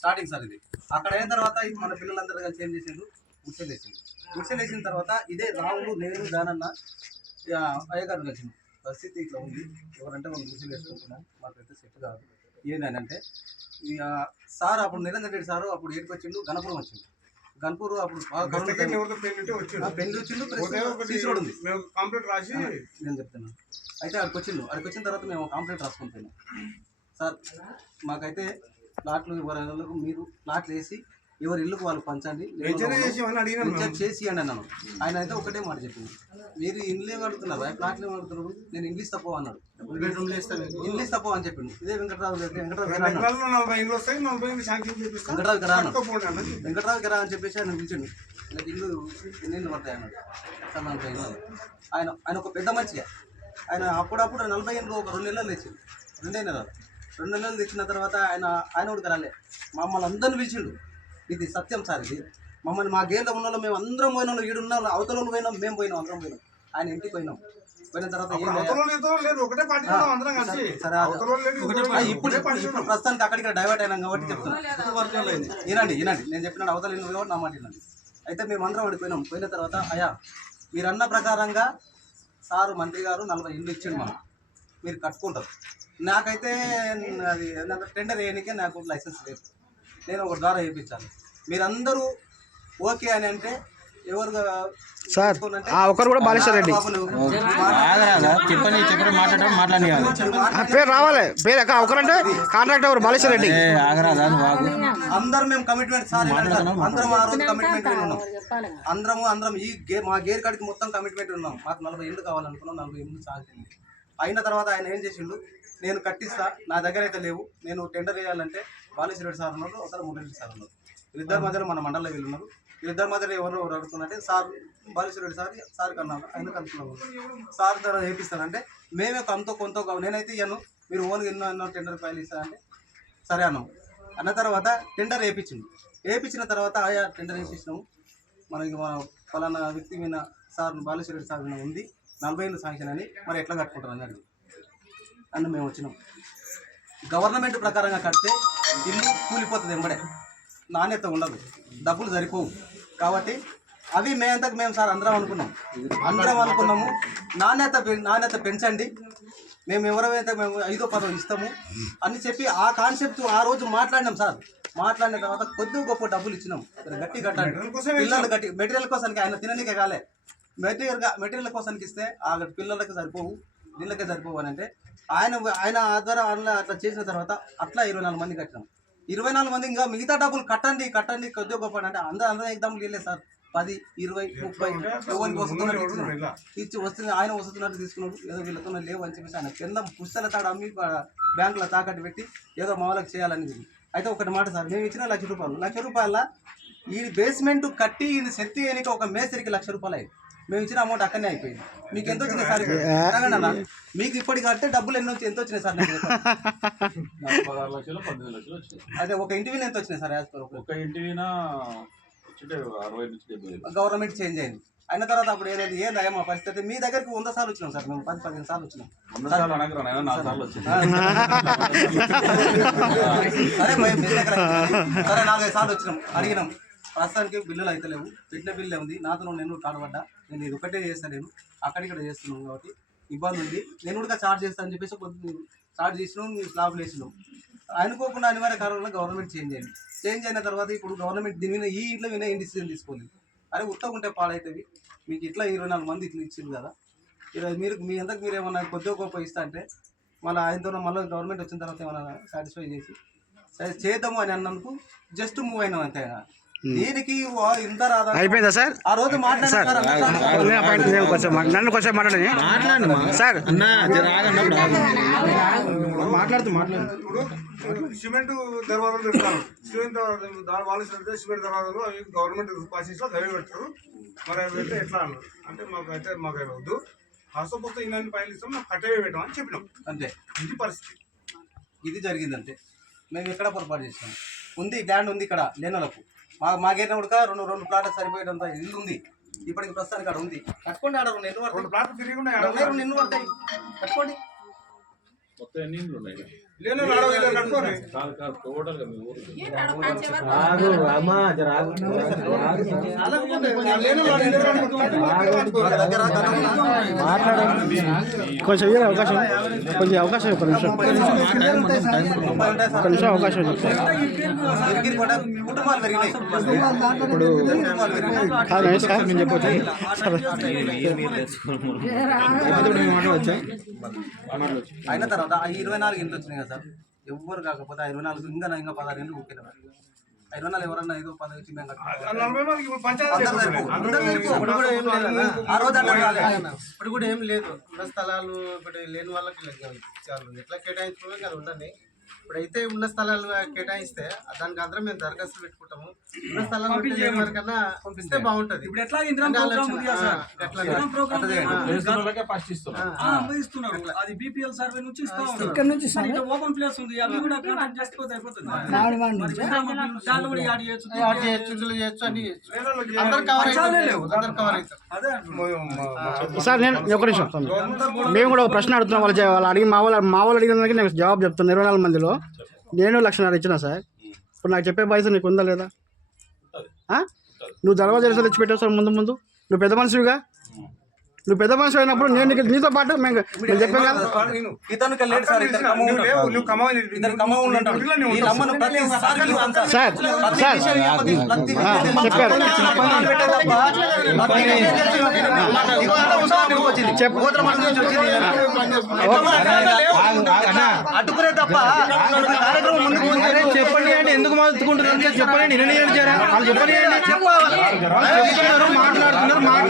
Starting sir ఇది. అక్కడ అయిన తర్వాత మన పిల్లలందరూ కలిసి ఏం చేసిండు, గుడిసెలు వేసిన తర్వాత ఇదే రాములు నేను దానన్న అయ్యగారు కలిసిన పరిస్థితి ఇట్లా ఉంది. ఎవరంటే మనం గుడిసెలు వేసుకుంటున్నాం, మాకైతే సెట్ కాదు. ఏంటని అంటే ఇక సార్ అప్పుడు నిరంజన్ రెడ్డి సారు అప్పుడు ఏడికి వచ్చిండు, గణపురం వచ్చిండు. గన్పూర్ అప్పుడు పెళ్లి వచ్చిండు, తీసుకురాడు ఉంది నేను చెప్తున్నాను. అయితే అక్కడికి వచ్చిన తర్వాత మేము కాంప్లైంట్ రాసుకొని పోయినాం. సార్ మాకైతే ప్లాట్లు ఎవరు మీరు ప్లాట్లు వేసి ఎవరి ఇల్లుకు వాళ్ళు పంచండి చేసి అని అన్నాను. ఆయన అయితే ఒకటే మాట చెప్పింది, మీరు ఇండ్లు ఏమడుతున్నారు, ప్లాట్లు ఏమడుతున్నారు, నేను ఇంగ్లీష్ తక్కువ అన్నాడు. ఇంగ్లీష్ తక్కువ అని చెప్పిండు. ఇదే వెంకటరావు గరా అని చెప్పేసి ఆయన పిలిచిండు. నాకు ఇల్లు ఎన్ని పడతాయి అన్నాడు. సార్ 40 ఇల్లు. ఆయన ఒక పెద్ద మంచిగా ఆయన అప్పుడప్పుడు 40 ఇల్లు ఒక 2 నెలలు తెచ్చిండు. 2 నెలలు తెచ్చిన తర్వాత ఆయన కూడా రాలే, మమ్మల్ని అందరిని పిలిచిండు. ఇది సత్యం సార్, ఇది మమ్మల్ని మా గేర్లో ఉన్న వాళ్ళు మేము అందరం పోయినాం, ఈడున్న అవతల పోయినాం, మేము పోయినాం, అందరం పోయినాం. ఆయన ఇంటికి పోయిన తర్వాత ఇప్పుడు ప్రస్తుతానికి అక్కడికి డైవర్ట్ అయినాం కాబట్టి చెప్తున్నాను. వినండి నేను చెప్పిన అవతల కాబట్టి నా మాట వినండి. అయితే మేము అందరం అడిగిపోయినాం. పోయిన తర్వాత అయ్యా మీరన్న ప్రకారంగా సారు మంత్రి గారు 40 ఇల్లు ఇచ్చిండు, మనం మీరు కట్టుకుంటారు. నాకైతే అది టెండర్ వేయడానికే నాకు లైసెన్స్ లేదు, నేను ఒక ద్వారా వేయించాలి. మీరందరూ ఓకే అని అంటే ఎవరు సార్ ఒకరు కూడా బాలేశ్వర్ రెడ్డి పేరు రావాలి, పేరు ఒకరంటే కాంట్రాక్ట్ ఎవరు బాలేశ్వర్ రెడ్డి. అందరం మేము కమిట్మెంట్ సార్, అందరం ఆ రోజు కమిట్మెంట్ ఉన్నాం. అందరం మా గేర్ కాడికి మొత్తం కమిట్మెంట్ ఉన్నాం. మాకు 40 ఇళ్ళు కావాలనుకున్నాం, 40 ఇళ్ళు సాగుతుంది. అయిన తర్వాత ఆయన ఏం చేసిండు, నేను కట్టిస్తా, నా దగ్గర అయితే లేవు, నేను టెండర్ వేయాలంటే బాలేశ్వర రెడ్డి సార్ ఉన్నారు, ఒకసారి మురళి సార్ ఉన్నారు. వీళ్ళిద్దరి మధ్యలో మన మండలంలో వీళ్ళు ఉన్నారు. వీళ్ళిద్దరి మధ్యలో ఎవరు అడుగుతున్నారంటే సార్ బాలేశ్వర రెడ్డి సార్ కన్నాను, ఆయనకు అనుకున్నాము. సార్ ద్వారా వేపిస్తానంటే మేమే కొంత నేనైతే ఇవ్వను, మీరు ఓన్గా ఎన్నో టెండర్ ఫైల్ ఇస్తానంటే సరే అన్నాము. అన్న తర్వాత టెండర్ వేయించిన తర్వాత ఆయా టెండర్ వేసేసినాము. మనకి మన ఫలానా వ్యక్తి మీద సార్ బాలేశ్వర రెడ్డి సార్ మీద ఉంది 40 ఇళ్ళు శాంక్షన్ అని, మరి ఎట్లా కట్టుకుంటారు అన్నది అని మేము వచ్చినాం. గవర్నమెంట్ ప్రకారంగా కడితే ఇల్లు కూలిపోతుంది, వెంబడే నాణ్యత ఉండదు, డబ్బులు సరిపోవు. కాబట్టి అవి మేము సార్ అందరం అనుకున్నాము, నాణ్యత పెంచండి, మేము ఎవరైతే మేము 5వ 10వ ఇస్తాము అని చెప్పి ఆ కాన్సెప్ట్ ఆ రోజు మాట్లాడినాం సార్. మాట్లాడిన తర్వాత కొద్దిగా గొప్ప డబ్బులు ఇచ్చినాం, గట్టి కట్టండి పిల్లలు గట్టి మెటీరియల్ కోసానికి. ఆయన తిననీకే కాలే, మెటీరియల్ కోసానికి ఇస్తే ఆ పిల్లలకి సరిపోవు, నీళ్ళకే సరిపోవు అని అంటే ఆయన ద్వారా అట్లా చేసిన తర్వాత అట్లా 24 మంది కట్టినాం. 24 మంది ఇంకా మిగతా డబ్బులు కట్టండి కొద్దిగా గొప్ప అంటే అందరూ ఎగ్జాంపుల్ వెళ్ళలేదు సార్. 10, 20, 30 ఎవరికి వస్తున్నట్టు ఇచ్చి వస్తుంది. ఆయన వస్తున్నట్టు తీసుకున్నాడు, ఏదో వీళ్ళతో లేవు అని చెప్పేసి ఆయన కింద పుస్తల తాడు అమ్మి బ్యాంకులో తాకట్టు పెట్టి ఏదో మా వాళ్ళకి చేయాలని. అయితే ఒకటి మాట సార్, మేము ఇచ్చిన ₹1,00,000 ఈ బేస్మెంట్ కట్టి ఇది సెట్ చేయడానికి ఒక మేస్త్రికి ₹1,00,000 అయింది. మేము ఇచ్చిన అమౌంట్ అక్కడనే అయిపోయింది. మీకు ఎంత వచ్చినాయి సార్? అన్న మీకు ఇప్పటికి కడితే డబ్బులు ఎంత వచ్చినాయి సార్? 16 లక్షలు 18 లక్షలు వచ్చినాయి. అదే ఒక ఇంటి విన ఎంత వచ్చినాయి సార్? ఒక ఇంటి విన 60 నుంచి 70 గవర్నమెంట్ చేంజ్ అయింది. అయిన తర్వాత అప్పుడు ఏందయ్యా మా పరిస్థితి? మీ దగ్గరికి 100 సార్లు వచ్చినాం సార్, మేము 10-15 సార్లు వచ్చినాం. 100 సార్లు అనగా 4 సార్లు వచ్చింది. సరే 4-5 సార్లు వచ్చినాం, అడిగినాం. ప్రస్తుతానికి బిల్లులు అయితే లేవు, పెట్టిన బిల్లు ఉంది. నాతో నేను కాడబడ్డా, నేను ఇది ఒకటే చేస్తాను, నేను అక్కడిక్కడ చేస్తున్నాను కాబట్టి ఇబ్బంది ఉంది, నేను కూడా చార్జ్ చేస్తాను అని చెప్పేసి కొద్దిగా చార్జ్ చేసినాం, స్లాబ్లు వేసినాం. అనుకోకుండా అనివార్య కారణంలో గవర్నమెంట్ చేంజ్ అయిన తర్వాత ఇప్పుడు గవర్నమెంట్ దీని మీద ఈ ఇంట్లో వినే డిసిజన్ తీసుకోలేదు. అరే ఉత్తగుంటే పాడవుతుంది, మీకు ఇట్లా 24 మంది ఇట్లా ఇచ్చింది కదా, మీరు మీ అంతకు మీరు ఏమన్నా కొద్దిగా గొప్ప ఇస్తా అంటే మళ్ళీ ఆయనతో మళ్ళీ గవర్నమెంట్ వచ్చిన తర్వాత ఏమైనా సాటిస్ఫై చేసి చేద్దాము అని అన్నందుకు జస్ట్ మూవ్ అయినాం అంతే. దీనికి ఇంత రాదా అయిపోయిందా సార్? ఆ రోజు నన్ను కొంచెం మాట్లాడండి సార్. సిమెంట్ దర్వాజాలు పెడతాను, సిమెంట్ దర్వాజాలు అవి గవర్నమెంట్ పాసిస్లో దయ పెడతారు. మరి అవి పెడితే ఎట్లా అన్నారు అంటే మాకు వద్దు, హస్తపుస్త ఇన్ని ఫైల్ ఇస్తాం, మాకు కట్టేవే పెట్టామని చెప్పినాం. అంతే, ఇది పరిస్థితి. ఇది జరిగిందంటే మేము ఎక్కడ పొరపాటు చేస్తాం. ఉంది ల్యాండ్ ఉంది ఇక్కడ లేని వాళ్ళకు, మాకైనా కూడా రెండు ప్లాట్లకు సరిపోయేటంత ఇల్లు ఉంది ఇప్పటికి ప్రస్తుతానికి అక్కడ ఉంది. కట్టుకోండి, ఆడ 2 ప్లాట్లు తిరిగి 2 పడతాయి, కట్టుకోండి. మొత్తం ఎన్ని ఇండ్లు ఉన్నాయి? లేని వాళ్ళు ఆడవాళ్ళు కట్టుకోరు. టోటల్ గా మీ ఊరు లేని వాళ్ళు ఇల్లు కట్టుకోరు. కొంచెం ఇయ్యరా అవకాశం, కొంచెం అవకాశం ఒక నిమిషం, ఒక నిమిషం అవకాశం చెప్తాను. కుటుంబాలు పెరిగినాయి. ఇప్పుడు కాదు సార్ నేను చెప్పొచ్చు అయిన తర్వాత ఆ 24 ఇంట్లో వచ్చినాయి కదా సార్, ఎవ్వరు కాకపోతే ఆ 24 ఇంకా 16 ఇంట్లు ఊరికే 24 ఎవరన్నా ఏదో 10 వచ్చి మేము కట్టుకుంటాం. 40 మందికి ఇప్పుడు పంచాయతీ ఆ రోజు అంటే ఇప్పుడు కూడా ఏం లేదు. ఉన్న స్థలాలు ఇప్పుడు లేని వాళ్ళకి ఇచ్చారు. ఎట్లా కేటాయించుకోవడం అది ఉండండి. ఇప్పుడైతే ఉన్న స్థలాలు కేటాయిస్తే దానికి అందరం మేము దరఖాస్తు పెట్టుకుంటాము. ఉన్న స్థలాలు లేని వారికన్నా పంపిస్తే బాగుంటది. ఇప్పుడు ఎట్లా ఇంద్రం ప్రోగ్రామ్ ఉంది కదా సార్, ఇంద్రం ప్రోగ్రామ్ ఫస్ట్ ఇస్తున్నాం. ఇస్తున్నారు. అది బీపీఎల్ సర్వే నుంచి ఇస్తా ఉన్నారు. మరి ఇక్కడ ఓపెన్ ప్లేస్ ఉంది, అవి కూడా కాంటాక్ట్ చేస్తే అయిపోతుంది. మరి దాన్ని కూడా యాడ్ చేయొచ్చు, యాడ్ చేయొచ్చు, ఇందులో చేయొచ్చు, అన్ని చేయొచ్చు. అందరు కవర్ అవుతారు. అందరు కవర్ అవుతారు. అదే సార్. నేను ఒక నిమిషం, మేము కూడా ఒక ప్రశ్న అడుగుతున్నాం. వాళ్ళు అడిగి మా వాళ్ళు అడిగిన దానికి నేను జవాబు చెప్తాను. 24 మందిలో నేను 1,00,000 ఇచ్చిన సార్. ఇప్పుడు నాకు చెప్పే పైసా నీకు ఉందా లేదా? నువ్వు దర్వాజా తెచ్చి పెట్టావు సార్ ముందు నువ్వు పెద్ద మనిషివిగా, నువ్వు పెద్ద మనిషి అయినప్పుడు నేను నీతో పాటు నేను చెప్పాను కదా. ఇతను లేడు సార్, ఇతను కమావులు అంటాడు. వీళ్ళమ్మను ప్రతిసారి పిలుస్తాను సార్. సార్ చెప్పారు అడ్డుకునే తప్ప కార్యక్రమం ముందుకు చెప్పండి అంటే ఎందుకు మొత్తుకుంటున్నారు చెప్పండి. నేను చెప్పండి, వాళ్ళు చెప్పండి, మాట్లాడుతున్నారు.